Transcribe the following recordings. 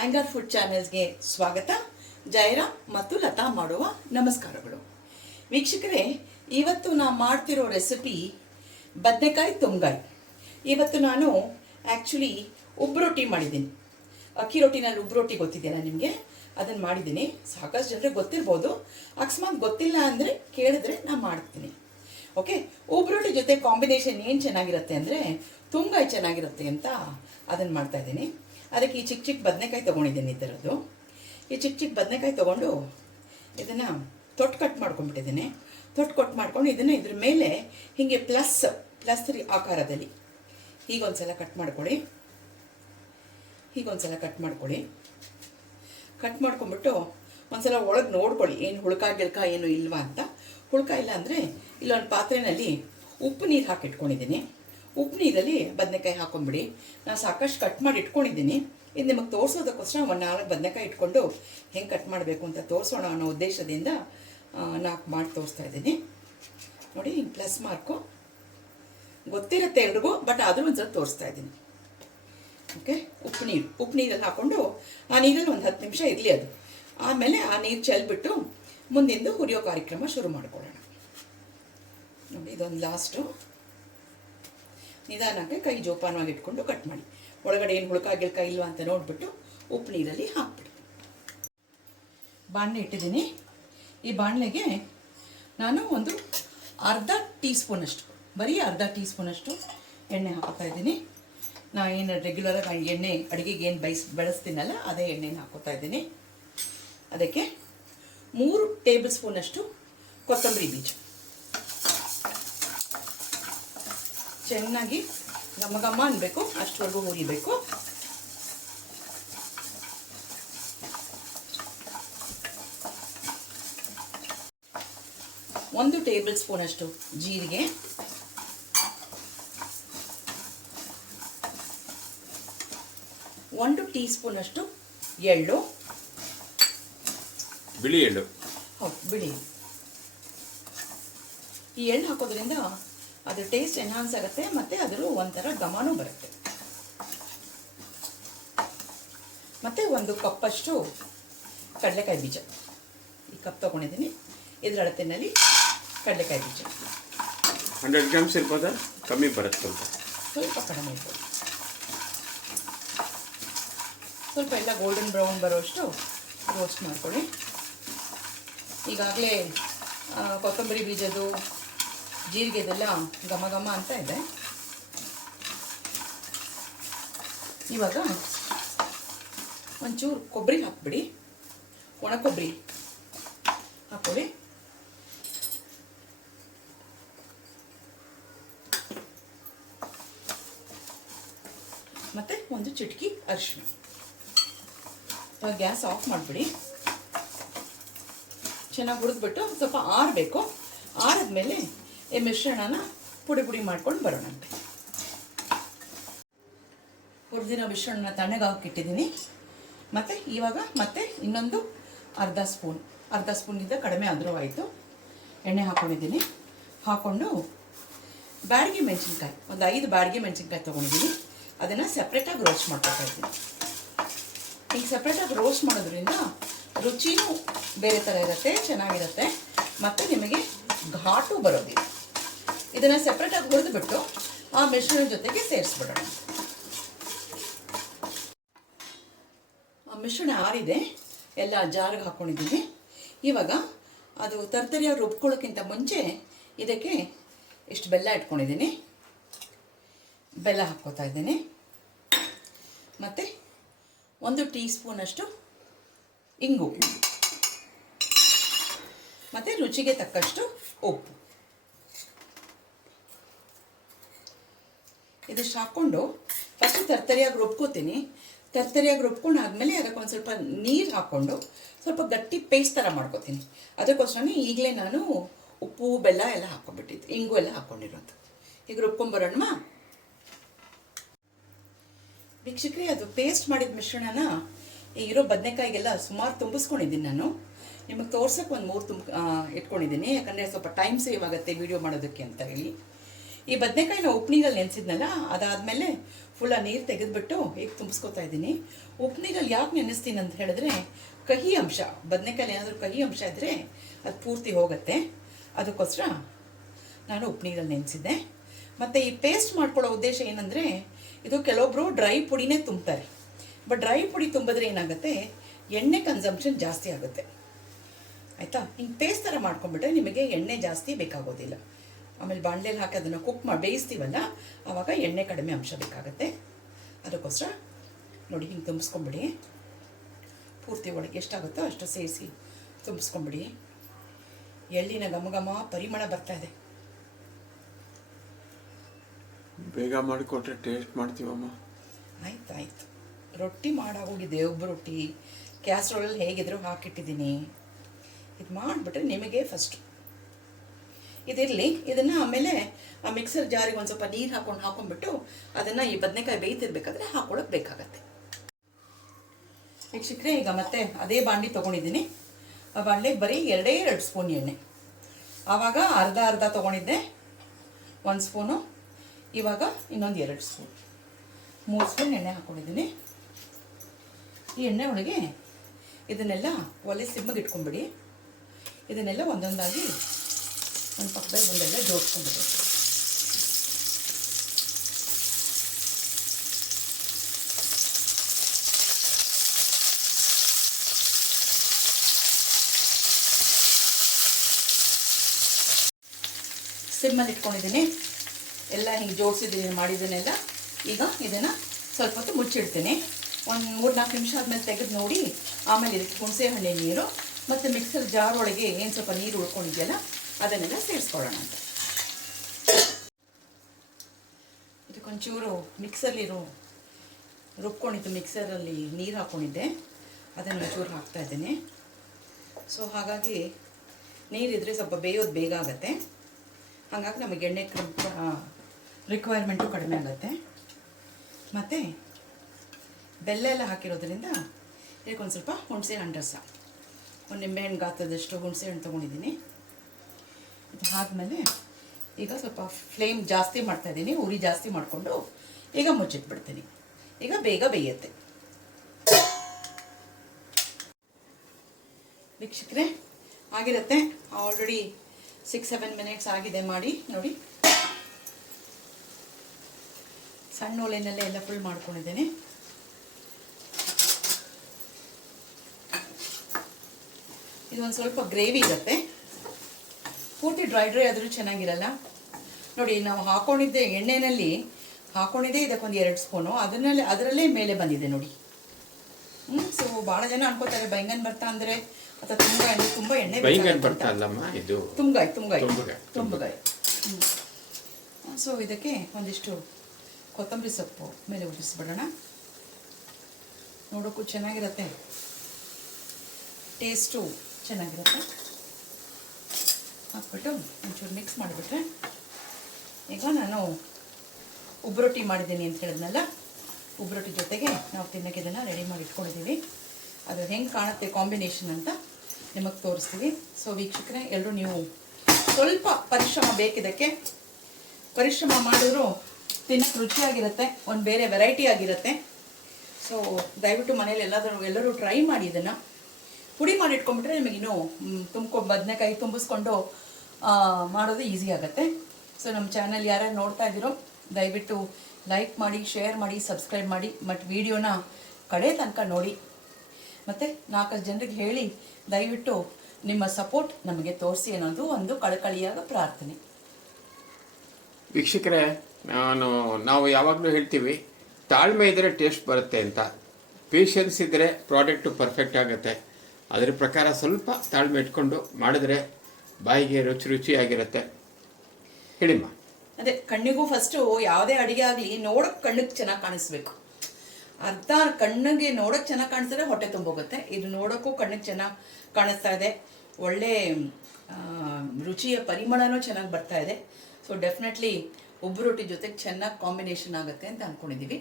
Anger food ಚಾನೆಲ್ಸ್ಗೆ ಸ್ವಾಗತ. ಜಯರಾಮ್ ಮತ್ತು ಲತಾ ಮಾಡುವ ನಮಸ್ಕಾರಗಳು. ವೀಕ್ಷಕರೇ, ಇವತ್ತು ನಾನು ಮಾಡ್ತಿರೋ ರೆಸಿಪಿ ಬದನೆಕಾಯಿ ತುಂಗಾಯಿ. ಇವತ್ತು ನಾನು ಆ್ಯಕ್ಚುಲಿ ಉಬ್ಬು ರೊಟ್ಟಿ ಮಾಡಿದ್ದೀನಿ. ಅಕ್ಕಿ ರೊಟ್ಟಿನಲ್ಲಿ ಉಬ್ಬು ರೊಟ್ಟಿ ಗೊತ್ತಿದೆಯಲ್ಲ ನಿಮಗೆ, ಅದನ್ನು ಮಾಡಿದ್ದೀನಿ. ಸಾಕಷ್ಟು ಜನರಿಗೆ ಗೊತ್ತಿರ್ಬೋದು. ಅಕಸ್ಮಾತ್ ಗೊತ್ತಿಲ್ಲ ಅಂದರೆ ಕೇಳಿದ್ರೆ ನಾನು ಮಾಡ್ತೀನಿ. ಓಕೆ, ಉಬ್ಬು ರೊಟ್ಟಿ ಜೊತೆ ಕಾಂಬಿನೇಷನ್ ಏನು ಚೆನ್ನಾಗಿರುತ್ತೆ ಅಂದರೆ ತುಂಗಾಯಿ ಚೆನ್ನಾಗಿರುತ್ತೆ ಅಂತ ಅದನ್ನು ಮಾಡ್ತಾಯಿದ್ದೀನಿ. ಅದಕ್ಕೆ ಈ ಚಿಕ್ಕ ಚಿಕ್ಕ ಬದನೆಕಾಯಿ ತೊಗೊಂಡಿದ್ದೀನಿ. ಈ ಥರದ್ದು ಈ ಚಿಕ್ಕ ಚಿಕ್ಕ ಬದನೆಕಾಯಿ ತೊಗೊಂಡು ಇದನ್ನು ತೊಟ್ಟು ಕಟ್ ಮಾಡ್ಕೊಂಡ್ಬಿಟ್ಟಿದ್ದೀನಿ. ತೊಟ್ಟು ಕಟ್ ಮಾಡ್ಕೊಂಡು ಇದನ್ನು ಇದ್ರ ಮೇಲೆ ಹೀಗೆ ಪ್ಲಸ್ ಆಕಾರದಲ್ಲಿ ಹೀಗೊಂದ್ಸಲ ಕಟ್ ಮಾಡ್ಕೊಳ್ಳಿ. ಹೀಗೊಂದ್ಸಲ ಕಟ್ ಮಾಡ್ಕೊಂಬಿಟ್ಟು ಒಂದ್ಸಲ ಒಳಗೆ ನೋಡ್ಕೊಳ್ಳಿ, ಏನು ಹುಳ್ಕ ಗಿಳ್ಕ ಏನು ಇಲ್ವಾ ಅಂತ. ಹುಳ್ಕ ಇಲ್ಲ ಅಂದರೆ ಇಲ್ಲೊಂದು ಪಾತ್ರೆಯಲ್ಲಿ ಉಪ್ಪು ನೀರು ಹಾಕಿಟ್ಕೊಂಡಿದ್ದೀನಿ. ಉಪ್ಪು ನೀರಲ್ಲಿ ಬದನೆಕಾಯಿ ಹಾಕೊಂಡ್ಬಿಡಿ. ನಾನು ಸಾಕಷ್ಟು ಕಟ್ ಮಾಡಿ ಇಟ್ಕೊಂಡಿದ್ದೀನಿ. ಇದು ನಿಮಗೆ ತೋರಿಸೋದಕ್ಕೋಸ್ಕರ ಒಂದು 4 ಬದನೆಕಾಯಿ ಇಟ್ಕೊಂಡು ಹೆಂಗೆ ಕಟ್ ಮಾಡಬೇಕು ಅಂತ ತೋರಿಸೋಣ ಅನ್ನೋ ಉದ್ದೇಶದಿಂದ 4 ಮಾಡಿ ತೋರಿಸ್ತಾ ಇದ್ದೀನಿ. ನೋಡಿ, ಹಿಂಗೆ ಪ್ಲಸ್ ಮಾರ್ಕು ಗೊತ್ತಿರುತ್ತೆ ಎಲ್ರಿಗೂ, ಬಟ್ ಆದರೂ ಒಂದು ಸ್ವಲ್ಪ ತೋರಿಸ್ತಾ ಇದ್ದೀನಿ. ಓಕೆ, ಉಪ್ಪು ನೀರಲ್ಲಿ ಹಾಕ್ಕೊಂಡು ಆ ನೀರಲ್ಲಿ ಒಂದು 10 ನಿಮಿಷ ಇರಲಿ ಅದು. ಆಮೇಲೆ ಆ ನೀರು ಚೆಲ್ಬಿಟ್ಟು ಮುಂದಿಂದು ಹುರಿಯೋ ಕಾರ್ಯಕ್ರಮ ಶುರು ಮಾಡ್ಕೊಳ್ಳೋಣ. ನೋಡಿ, ಇದೊಂದು ಲಾಸ್ಟು. ನಿಧಾನಕ್ಕೆ ಕೈ ಜೋಪಾನವಾಗಿ ಇಟ್ಕೊಂಡು ಕಟ್ ಮಾಡಿ. ಒಳಗಡೆ ಏನು ಹುಳ್ಕ ಗಿಳ್ಕ ಇಲ್ವಾ ಅಂತ ನೋಡಿಬಿಟ್ಟು ಉಪ್ಪು ನೀರಲ್ಲಿ ಹಾಕ್ಬಿಡಿ. ಬಾಣಲೆ ಇಟ್ಟಿದ್ದೀನಿ. ಈ ಬಾಣಲೆಗೆ ನಾನು ಒಂದು ಅರ್ಧ ಟೀ ಸ್ಪೂನಷ್ಟು, ಬರೀ ಅರ್ಧ ಟೀ ಸ್ಪೂನಷ್ಟು ಎಣ್ಣೆ ಹಾಕೋತಾ ಇದ್ದೀನಿ. ನಾನು ಏನು ರೆಗ್ಯುಲರಾಗಿ ಎಣ್ಣೆ ಅಡುಗೆಗೆ ಏನು ಬೆಳೆಸ್ತೀನಲ್ಲ ಅದೇ ಎಣ್ಣೆನ ಹಾಕೋತಾ ಇದ್ದೀನಿ. ಅದಕ್ಕೆ 3 ಟೇಬಲ್ ಸ್ಪೂನಷ್ಟು ಕೊತ್ತಂಬರಿ ಬೀಜ ಚೆನ್ನಾಗಿ ಘಮ ಅನ್ಬೇಕು, ಅಷ್ಟವರೆಗೂ ಹುರಿಬೇಕು. ಒಂದು ಟೇಬಲ್ ಸ್ಪೂನಷ್ಟು ಜೀರಿಗೆ, 1 ಟೀ ಸ್ಪೂನಷ್ಟು ಎಳ್ಳು, ಬಿಳಿ ಎಳ್ಳು. ಹೌದು, ಬಿಳಿ. ಈ ಎಳ್ಳು ಹಾಕೋದ್ರಿಂದ ಅದು ಟೇಸ್ಟ್ ಎನ್ಹಾನ್ಸ್ ಆಗುತ್ತೆ ಮತ್ತು ಅದರ ಒಂಥರ ಘಮನೂ ಬರುತ್ತೆ. ಮತ್ತು 1 ಕಪ್ಪಷ್ಟು ಕಡಲೆಕಾಯಿ ಬೀಜ, ಈ ಕಪ್ ತೊಗೊಂಡಿದ್ದೀನಿ. ಇದರ ಅಳತೆಯಲ್ಲಿ ಕಡಲೆಕಾಯಿ ಬೀಜ 100 ಗ್ರಾಮ್ಸ್ ಇರ್ಬೋದಾ? ಕಮ್ಮಿ ಬರುತ್ತೆ, ಸ್ವಲ್ಪ ಕಡಿಮೆ ಇರ್ಬೋದು. ಸ್ವಲ್ಪ ಎಲ್ಲ ಗೋಲ್ಡನ್ ಬ್ರೌನ್ ಬರೋಷ್ಟು ರೋಸ್ಟ್ ಮಾಡ್ಕೊಳ್ಳಿ. ಈಗಾಗಲೇ ಕೊತ್ತಂಬರಿ ಬೀಜದ್ದು ಜೀರಿಗೆದೆಲ್ಲ ಘಮ ಅಂತ ಇದೆ. ಇವಾಗ ಒಂಚೂರು ಕೊಬ್ಬರಿ ಹಾಕ್ಬಿಡಿ, ಒಣ ಕೊಬ್ಬರಿ ಹಾಕ್ಕೊಳ್ಳಿ. ಮತ್ತು 1 ಚಿಟಿಕೆ ಅರಿಶಿಣ. ಇವಾಗ ಗ್ಯಾಸ್ ಆಫ್ ಮಾಡಿಬಿಡಿ. ಚೆನ್ನಾಗಿ ಹುರಿದ್ಬಿಟ್ಟು ಸ್ವಲ್ಪ ಆರಬೇಕು. ಆರಿದ್ಮೇಲೆ ಈ ಮಿಶ್ರಣನ ಪುಡಿ ಮಾಡ್ಕೊಂಡು ಬರೋಣಂತೆ. ಹುರಿದಿರೋ ಮಿಶ್ರಣನ ತಣ್ಣಗೆ ಹಾಕಿಟ್ಟಿದ್ದೀನಿ. ಮತ್ತು ಇವಾಗ ಮತ್ತೆ ಇನ್ನೊಂದು ಅರ್ಧ ಸ್ಪೂನಿಂದ ಕಡಿಮೆ ಆದರೂ ಆಯಿತು ಎಣ್ಣೆ ಹಾಕ್ಕೊಂಡಿದ್ದೀನಿ. ಹಾಕ್ಕೊಂಡು ಬ್ಯಾಡಗಿ ಮೆಣಸಿನ್ಕಾಯಿ, ಒಂದು 5 ಬ್ಯಾಡಗಿ ಮೆಣಸಿನ್ಕಾಯಿ ತೊಗೊಂಡಿದ್ದೀನಿ. ಅದನ್ನು ಸಪ್ರೇಟಾಗಿ ರೋಸ್ಟ್ ಮಾಡ್ಕೊತಾ ಇದ್ದೀನಿ. ಈಗ ಸಪ್ರೇಟಾಗಿ ರೋಸ್ಟ್ ಮಾಡೋದ್ರಿಂದ ರುಚಿನೂ ಬೇರೆ ಥರ ಇರುತ್ತೆ, ಚೆನ್ನಾಗಿರುತ್ತೆ, ಮತ್ತು ನಿಮಗೆ ಘಾಟು ಬರೋದಿಲ್ಲ. ಇದನ್ನು ಸಪ್ರೇಟಾಗಿ ಹುರಿದುಬಿಟ್ಟು ಆ ಮಿಶ್ರಣದ ಜೊತೆಗೆ ಸೇರಿಸ್ಬಿಡೋಣ. ಆ ಮಿಶ್ರಣ ಆರಿದೆ, ಎಲ್ಲ ಜಾರಿಗೆ ಹಾಕ್ಕೊಂಡಿದ್ದೀನಿ. ಇವಾಗ ಅದು ತರ್ತರಿಯಾಗಿ ರುಬ್ಕೊಳ್ಳೋಕ್ಕಿಂತ ಮುಂಚೆ ಇದಕ್ಕೆ ಇಷ್ಟು ಬೆಲ್ಲ ಇಟ್ಕೊಂಡಿದ್ದೀನಿ. ಬೆಲ್ಲ ಹಾಕ್ಕೋತಾ ಇದ್ದೀನಿ. ಮತ್ತು 1 ಟೀ ಸ್ಪೂನಷ್ಟು ಇಂಗು, ಮತ್ತು ರುಚಿಗೆ ತಕ್ಕಷ್ಟು ಉಪ್ಪು. ಇದಿಷ್ಟು ಹಾಕ್ಕೊಂಡು ಫಸ್ಟ್ ತರ್ತರಿಯಾಗಿ ರುಬ್ಕೋತೀನಿ. ತರ್ತರಿಯಾಗಿ ರುಬ್ಕೊಂಡು ಆದಮೇಲೆ ಅದಕ್ಕೆ ಒಂದು ಸ್ವಲ್ಪ ನೀರು ಹಾಕ್ಕೊಂಡು ಸ್ವಲ್ಪ ಗಟ್ಟಿ ಪೇಸ್ಟ್ ಥರ ಮಾಡ್ಕೋತೀನಿ. ಅದಕ್ಕೋಸ್ಕರನೇ ಈಗಲೇ ನಾನು ಉಪ್ಪು ಬೆಲ್ಲ ಎಲ್ಲ ಹಾಕ್ಕೊಂಡ್ಬಿಟ್ಟಿದ್ದು, ಇಂಗು ಎಲ್ಲ ಹಾಕ್ಕೊಂಡಿರೋದು. ಈಗ ರುಬ್ಕೊಂಬರೋಣ. ವೀಕ್ಷಕರೇ, ಅದು ಪೇಸ್ಟ್ ಮಾಡಿದ ಮಿಶ್ರಣನ ಇರೋ ಬದನೆಕಾಯಿಗೆಲ್ಲ ಸುಮಾರು ತುಂಬಿಸ್ಕೊಂಡಿದ್ದೀನಿ ನಾನು. ನಿಮಗೆ ತೋರ್ಸೋಕ್ಕೆ ಒಂದು 3 ಇಟ್ಕೊಂಡಿದ್ದೀನಿ, ಯಾಕಂದರೆ ಸ್ವಲ್ಪ ಟೈಮ್ ಸೇವ್ ಆಗುತ್ತೆ ವಿಡಿಯೋ ಮಾಡೋದಕ್ಕೆ ಅಂತ ಹೇಳಿ. ಈ ಬದನೆಕಾಯಿನ ಉಪ್ಪು ನೀರಲ್ಲಿ ನೆನೆಸಿದ್ನಲ್ಲ, ಅದಾದಮೇಲೆ ಫುಲ್ಲ ನೀರು ತೆಗೆದುಬಿಟ್ಟು ಈಗ ತುಂಬಿಸ್ಕೊತಾ ಇದ್ದೀನಿ. ಉಪ್ಪು ನೀರಲ್ಲಿ ಯಾಕೆ ನೆನೆಸ್ತೀನಿ ಅಂತ ಹೇಳಿದ್ರೆ, ಕಹಿ ಅಂಶ, ಬದನೆಕಾಯಲ್ಲಿ ಏನಾದರೂ ಕಹಿ ಅಂಶ ಇದ್ದರೆ ಅದು ಪೂರ್ತಿ ಹೋಗುತ್ತೆ. ಅದಕ್ಕೋಸ್ಕರ ನಾನು ಉಪ್ಪು ನೀರಲ್ಲಿ ನೆನೆಸಿದ್ದೆ. ಮತ್ತು ಈ ಪೇಸ್ಟ್ ಮಾಡ್ಕೊಳ್ಳೋ ಉದ್ದೇಶ ಏನಂದರೆ, ಇದು ಕೆಲವೊಬ್ಬರು ಡ್ರೈ ಪುಡಿನೇ ತುಂಬ್ತಾರೆ. ಬಟ್ ಡ್ರೈ ಪುಡಿ ತುಂಬಿದ್ರೆ ಏನಾಗುತ್ತೆ, ಎಣ್ಣೆ ಕನ್ಸಂಪ್ಷನ್ ಜಾಸ್ತಿ ಆಗುತ್ತೆ. ಆಯಿತಾ? ಹಿಂಗೆ ಪೇಸ್ಟ್ ಥರ ಮಾಡ್ಕೊಂಡ್ಬಿಟ್ರೆ ನಿಮಗೆ ಎಣ್ಣೆ ಜಾಸ್ತಿ ಬೇಕಾಗೋದಿಲ್ಲ. ಆಮೇಲೆ ಬಾಣಲೆಯಲ್ಲಿ ಹಾಕಿ ಅದನ್ನು ಕುಕ್ ಮಾಡಿ ಬೇಯಿಸ್ತೀವಲ್ಲ, ಆವಾಗ ಎಣ್ಣೆ ಕಡಿಮೆ ಅಂಶ ಬೇಕಾಗುತ್ತೆ. ಅದಕ್ಕೋಸ್ಕರ ನೋಡಿ ಹಿಂಗೆ ತುಂಬಿಸ್ಕೊಂಬಿಡಿ. ಪೂರ್ತಿ ಒಳಗೆ ಎಷ್ಟಾಗುತ್ತೋ ಅಷ್ಟು ಸೇರಿಸಿ ತುಂಬಿಸ್ಕೊಂಬಿಡಿ. ಎಳ್ಳಿನ ಘಮ ಪರಿಮಳ ಬರ್ತಾ ಇದೆ. ಬೇಗ ಮಾಡಿಕೊಟ್ರೆ ಟೇಸ್ಟ್ ಮಾಡ್ತೀವಮ್ಮ. ಆಯ್ತು. ರೊಟ್ಟಿ ಮಾಡಾಗೋಗಿದೆ, ಒಬ್ಬ ರೊಟ್ಟಿ ಕ್ಯಾಸ್ಟ್ರೋಲಲ್ಲಿ ಹೇಗಿದ್ರು ಹಾಕಿಟ್ಟಿದ್ದೀನಿ. ಇದು ಮಾಡಿಬಿಟ್ರೆ ನಿಮಗೆ ಫಸ್ಟು ಇದಿರಲಿ. ಇದನ್ನು ಆಮೇಲೆ ಆ ಮಿಕ್ಸರ್ ಜಾರಿಗೆ ಒಂದು ಸ್ವಲ್ಪ ನೀರು ಹಾಕೊಂಡ್ಬಿಟ್ಟು ಅದನ್ನು ಈ ಬದನೆಕಾಯಿ ಬೇಯ್ತಿರ್ಬೇಕಾದ್ರೆ ಹಾಕೊಳ್ಳೋಕೆ ಬೇಕಾಗತ್ತೆ. ವೀಕ್ಷಕರೇ, ಈಗ ಮತ್ತೆ ಅದೇ ಬಾಂಡಿ ತೊಗೊಂಡಿದ್ದೀನಿ. ಆ ಬಾಂಡೆಗೆ ಬರೀ 2 ಸ್ಪೂನ್ ಎಣ್ಣೆ. ಆವಾಗ ಅರ್ಧ ತೊಗೊಂಡಿದ್ದೆ, 1 ಸ್ಪೂನು. ಇವಾಗ ಇನ್ನೊಂದು 2 ಸ್ಪೂನ್, 3 ಸ್ಪೂನ್ ಎಣ್ಣೆ ಹಾಕ್ಕೊಂಡಿದ್ದೀನಿ. ಈ ಎಣ್ಣೆ ಒಳಗೆ ಇದನ್ನೆಲ್ಲ ಒಲೆ ಸಿಮ್ಮಿಗೆ ಇಟ್ಕೊಂಡ್ಬಿಡಿ. ಇದನ್ನೆಲ್ಲ ಒಂದೊಂದಾಗಿ ಒಂದು ಪಕ್ಕದಲ್ಲಿ ಒಂದೆಲ್ಲ ಜೋಡಿಸ್ಕೊಂಡ್ಬಿಡಿ. ಸಿಮ್ಮಲ್ಲಿ ಇಟ್ಕೊಂಡಿದ್ದೀನಿ. ಎಲ್ಲ ಹಿಂಗೆ ಜೋಡಿಸಿದ್ದೀನಿ, ಮಾಡಿದ್ದೀನೆಲ್ಲ. ಈಗ ಇದನ್ನು ಸ್ವಲ್ಪ ಹೊತ್ತು ಮುಚ್ಚಿಡ್ತೀನಿ. ಒಂದು 3-4 ನಿಮಿಷ ಆದಮೇಲೆ ತೆಗೆದು ನೋಡಿ, ಆಮೇಲೆ ಇದಕ್ಕೆ ಹುಣಸೆ ಹಣ್ಣಿನ ನೀರು ಮತ್ತು ಮಿಕ್ಸರ್ ಜಾರ್ ಒಳಗೆ ಏನು ಸ್ವಲ್ಪ ನೀರು ಉಳ್ಕೊಂಡಿದೆಯಲ್ಲ ಅದನ್ನೆಲ್ಲ ಸೇರಿಸ್ಕೊಳ್ಳೋಣ ಅಂತ. ಇದಕ್ಕೊಂಚೂರು ಮಿಕ್ಸರ್ಲಿರೋ ರುಬ್ಕೊಂಡಿದ್ದು ಮಿಕ್ಸರಲ್ಲಿ ನೀರು ಹಾಕ್ಕೊಂಡಿದ್ದೆ, ಅದನ್ನು ಒಂಚೂರು ಹಾಕ್ತಾಯಿದ್ದೀನಿ. ಸೊ ಹಾಗಾಗಿ ನೀರಿದ್ರೆ ಸ್ವಲ್ಪ ಬೇಯೋದು ಬೇಗ ಆಗುತ್ತೆ. ಹಾಗಾಗಿ ನಮಗೆ ಎಣ್ಣೆ ರಿಕ್ವೈರ್ಮೆಂಟು ಕಡಿಮೆ ಆಗುತ್ತೆ. ಮತ್ತು ಬೆಲ್ಲ ಎಲ್ಲ ಹಾಕಿರೋದ್ರಿಂದ ಇದಕ್ಕೊಂದು ಸ್ವಲ್ಪ ಹುಣಸೆ ಹಣ್ಣು ರಸ, ಒಂದು ನಿಂಬೆಹಣ್ಣು ಗಾತ್ರದಷ್ಟು ಹುಣಸೆ ಹಣ್ಣು ತೊಗೊಂಡಿದ್ದೀನಿ. ಇದು ಆದಮೇಲೆ ಈಗ ಸ್ವಲ್ಪ ಫ್ಲೇಮ್ ಜಾಸ್ತಿ ಮಾಡ್ತಾಯಿದ್ದೀನಿ, ಉರಿ ಜಾಸ್ತಿ ಮಾಡಿಕೊಂಡು ಈಗ ಮುಚ್ಚಿಟ್ಬಿಡ್ತೀನಿ. ಈಗ ಬೇಗ ಬೇಯುತ್ತೆ. ವೀಕ್ಷಕರೇ, ಆಗಿರುತ್ತೆ. ಆಲ್ರೆಡಿ 6-7 ಮಿನಿಟ್ಸ್ ಆಗಿದೆ ಮಾಡಿ ನೋಡಿ. ಸಣ್ಣ ಒಲೆಯಲ್ಲೇ ಎಲ್ಲ ಫುಲ್ ಮಾಡ್ಕೊಂಡಿದ್ದೇನೆ. ಇದೊಂದು ಸ್ವಲ್ಪ ಗ್ರೇವಿ ಇರುತ್ತೆ. ಪೂರ್ತಿ ಡ್ರೈ ಆದರೂ ಚೆನ್ನಾಗಿರಲ್ಲ. ನೋಡಿ, ನಾವು ಹಾಕ್ಕೊಂಡಿದ್ದೆ ಎಣ್ಣೆಯಲ್ಲಿ ಹಾಕ್ಕೊಂಡಿದ್ದೆ ಇದಕ್ಕೊಂದು 2 ಸ್ಪೂನು, ಅದರಲ್ಲೇ ಮೇಲೆ ಬಂದಿದೆ ನೋಡಿ. ಸೊ ಭಾಳ ಜನ ಅನ್ಕೋತಾರೆ ಬೈಂಗನ್ ಬರ್ತಾ ಅಂದರೆ ಅಥವಾ ತುಂಬ ಎಣ್ಣೆ ಬರ್ತಾ ಅಲ್ಲಮ್ಮ, ಇದು ತುಂಬಗಾಯಿ. ಸೊ ಇದಕ್ಕೆ ಒಂದಿಷ್ಟು ಕೊತ್ತಂಬರಿ ಸೊಪ್ಪು ಮೇಲೆ ಉಡಿಸ್ಬಿಡೋಣ. ನೋಡೋಕ್ಕೂ ಚೆನ್ನಾಗಿರುತ್ತೆ, ಟೇಸ್ಟು ಚೆನ್ನಾಗಿರುತ್ತೆ. ಹಾಕ್ಬಿಟ್ಟು ಒಂಚೂರು ಮಿಕ್ಸ್ ಮಾಡಿಬಿಟ್ರೆ, ಈಗ ನಾನು ಉಬ್ಬರೊಟ್ಟಿ ಮಾಡಿದ್ದೀನಿ ಅಂತ ಹೇಳಿದ್ನಲ್ಲ, ಉಬ್ಬರೊಟ್ಟಿ ಜೊತೆಗೆ ನಾವು ತಿನ್ನೋಕ್ಕೆ ಇದನ್ನು ರೆಡಿ ಮಾಡಿ ಇಟ್ಕೊಂಡಿದ್ದೀವಿ. ಅದು ಹೆಂಗೆ ಕಾಣುತ್ತೆ ಕಾಂಬಿನೇಷನ್ ಅಂತ ನಿಮಗೆ ತೋರಿಸ್ತೀವಿ. ಸೊ ವೀಕ್ಷಕರೇ, ಎಲ್ಲರೂ ನೀವು ಸ್ವಲ್ಪ ಪರಿಶ್ರಮ ಬೇಕಿದ್ದಕ್ಕೆ, ಪರಿಶ್ರಮ ಮಾಡಿದ್ರು ತಿನ್ನೋಕ್ಕೆ ರುಚಿಯಾಗಿರುತ್ತೆ, ಒಂದು ಬೇರೆ ವೆರೈಟಿ ಆಗಿರುತ್ತೆ. ಸೊ ದಯವಿಟ್ಟು ಮನೇಲಿ ಎಲ್ಲರೂ ಟ್ರೈ ಮಾಡಿ. ಇದನ್ನು ಪುಡಿ ಮಾಡಿ ಇಟ್ಕೊಂಡ್ಬಿಟ್ರೆ ನಿಮಗಿನ್ನೂ ಬದನೆಕಾಯಿ ತುಂಬಿಸ್ಕೊಂಡು ಮಾಡೋದು ಈಸಿ ಆಗುತ್ತೆ. ಸೊ ನಮ್ಮ ಚಾನಲ್ ಯಾರ್ಯಾರು ನೋಡ್ತಾ ಇದ್ದೀರೋ ದಯವಿಟ್ಟು ಲೈಕ್ ಮಾಡಿ, ಶೇರ್ ಮಾಡಿ, ಸಬ್ಸ್ಕ್ರೈಬ್ ಮಾಡಿ, ಮತ್ತು ವಿಡಿಯೋನ ಕಡೆ ತನಕ ನೋಡಿ. ಮತ್ತು 4 ಜನರಿಗೆ ಹೇಳಿ ದಯವಿಟ್ಟು ನಿಮ್ಮ ಸಪೋರ್ಟ್ ನಮಗೆ ತೋರಿಸಿ ಅನ್ನೋದು ಒಂದು ಕಳಕಳಿಯಾದ ಪ್ರಾರ್ಥನೆ. ವೀಕ್ಷಕರೇ, ನಾವು ಯಾವಾಗಲೂ ಹೇಳ್ತೀವಿ, ತಾಳ್ಮೆ ಇದ್ದರೆ ಟೇಸ್ಟ್ ಬರುತ್ತೆ ಅಂತ. ಪೇಷನ್ಸ್ ಇದ್ದರೆ ಪ್ರಾಡಕ್ಟು ಪರ್ಫೆಕ್ಟ್ ಆಗುತ್ತೆ. ಅದರ ಪ್ರಕಾರ ಸ್ವಲ್ಪ ತಾಳ್ಮೆ ಇಟ್ಕೊಂಡು ಮಾಡಿದ್ರೆ ಬಾಯಿಗೆ ರುಚಿಯಾಗಿರುತ್ತೆ. ಹೇಳಿಮ್ಮ. ಅದೇ, ಕಣ್ಣಿಗೂ ಫಸ್ಟು ಯಾವುದೇ ಅಡುಗೆ ಆಗಲಿ ನೋಡೋಕ್ಕೆ ಕಣ್ಣಿಗೆ ಚೆನ್ನಾಗಿ ಕಾಣಿಸ್ಬೇಕು. ಕಣ್ಣಿಗೆ ನೋಡೋಕ್ಕೆ ಚೆನ್ನಾಗಿ ಕಾಣಿಸಿದ್ರೆ ಹೊಟ್ಟೆ ತುಂಬೋಗುತ್ತೆ. ಇದು ನೋಡೋಕ್ಕೂ ಕಣ್ಣಿಗೆ ಚೆನ್ನಾಗಿ ಕಾಣಿಸ್ತಾ ಇದೆ, ಒಳ್ಳೆ ರುಚಿಯ ಪರಿಮಳನೂ ಚೆನ್ನಾಗಿ ಬರ್ತಾ ಇದೆ. ಸೊ ಡೆಫಿನೆಟ್ಲಿ ಉಬ್ಬು ರೊಟ್ಟಿ ಜೊತೆಗೆ ಚೆನ್ನಾಗಿ ಕಾಂಬಿನೇಷನ್ ಆಗುತ್ತೆ ಅಂತ ಅಂದ್ಕೊಂಡಿದ್ದೀವಿ.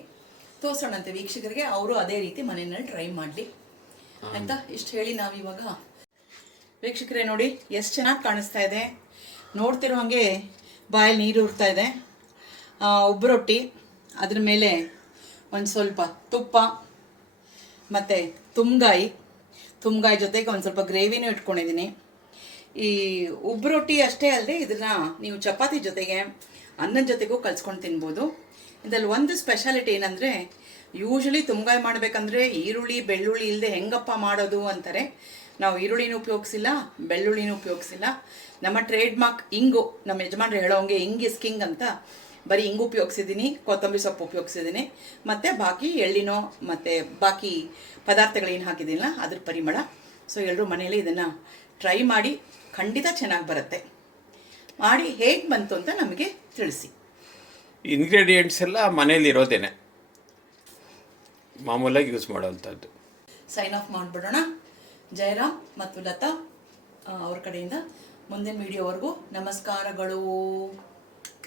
ತೋರಿಸೋಣಂತೆ ವೀಕ್ಷಕರಿಗೆ, ಅವರು ಅದೇ ರೀತಿ ಮನೆಯಲ್ಲಿ ಟ್ರೈ ಮಾಡಲಿ ಅಂತ ಇಷ್ಟು ಹೇಳಿ ನಾವಿವಾಗ ವೀಕ್ಷಕರೇ ನೋಡಿ ಎಷ್ಟು ಚೆನ್ನಾಗಿ ಕಾಣಿಸ್ತಾ ಇದೆ. ನೋಡ್ತಿರೋ ಹಾಗೆ ಬಾಯಲ್ಲಿ ನೀರು ಉರ್ತಾ ಇದೆ. ಉಬ್ಬು ರೊಟ್ಟಿ, ಅದ್ರ ಮೇಲೆ ಒಂದು ಸ್ವಲ್ಪ ತುಪ್ಪ ಮತ್ತು ತುಂಗಾಯಿ ಜೊತೆಗೆ ಒಂದು ಸ್ವಲ್ಪ ಗ್ರೇವಿನೂ ಇಟ್ಕೊಂಡಿದ್ದೀನಿ. ಈ ಉಬ್ಬು ರೊಟ್ಟಿ ಅಷ್ಟೇ ಅಲ್ಲದೆ ಇದನ್ನು ನೀವು ಚಪಾತಿ ಜೊತೆಗೆ ಅನ್ನದ ಜೊತೆಗೂ ಕಲ್ಸ್ಕೊಂಡು ತಿನ್ಬೋದು. ಇದರಲ್ಲಿ ಒಂದು ಸ್ಪೆಷಾಲಿಟಿ ಏನಂದರೆ, ಯೂಶ್ವಲಿ ತುಂಗಾಯಿ ಮಾಡಬೇಕಂದ್ರೆ ಈರುಳ್ಳಿ ಬೆಳ್ಳುಳ್ಳಿ ಇಲ್ಲದೆ ಹೆಂಗಪ್ಪ ಮಾಡೋದು ಅಂತಾರೆ. ನಾವು ಈರುಳ್ಳಿನೂ ಉಪಯೋಗಿಸಿಲ್ಲ, ಬೆಳ್ಳುಳ್ಳಿನೂ ಉಪಯೋಗಿಸಿಲ್ಲ. ನಮ್ಮ ಟ್ರೇಡ್ ಮಾರ್ಕ್ ಇಂಗು, ನಮ್ಮ ಯಜಮಾನ್ರು ಹೇಳೋಂಗೆ ಇಂಗ್ ಇಸ್ ಕಿಂಗ್ ಅಂತ ಬರೀ ಇಂಗು ಉಪಯೋಗಿಸಿದ್ದೀನಿ, ಕೊತ್ತಂಬರಿ ಸೊಪ್ಪು ಉಪಯೋಗಿಸಿದ್ದೀನಿ, ಮತ್ತು ಬಾಕಿ ಎಳ್ಳಿನೋ ಮತ್ತು ಬಾಕಿ ಪದಾರ್ಥಗಳೇನು ಹಾಕಿದ್ದೀನಲ್ಲ ಅದ್ರ ಪರಿಮಳ. ಸೊ ಎಲ್ಲರೂ ಮನೇಲಿ ಇದನ್ನು ಟ್ರೈ ಮಾಡಿ, ಖಂಡಿತ ಚೆನ್ನಾಗಿ ಬರುತ್ತೆ. ಮಾಡಿ ಹೇಗೆ ಬಂತು ಅಂತ ನಮಗೆ ತಿಳಿಸಿ. ಇಂಗ್ರೀಡಿಯೆಂಟ್ಸ್ ಎಲ್ಲ ಮನೇಲಿರೋದೇನೆ, ಮಾಮೂಲಾಗಿ ಯೂಸ್ ಮಾಡೋವಂಥದ್ದು. ಸೈನ್ ಆಫ್ ಮಾಡಿಬಿಡೋಣ. ಜಯರಾಮ್ ಮತ್ತು ಲತಾ ಅವ್ರ ಕಡೆಯಿಂದ ಮುಂದಿನ ವಿಡಿಯೋವರೆಗೂ ನಮಸ್ಕಾರಗಳು.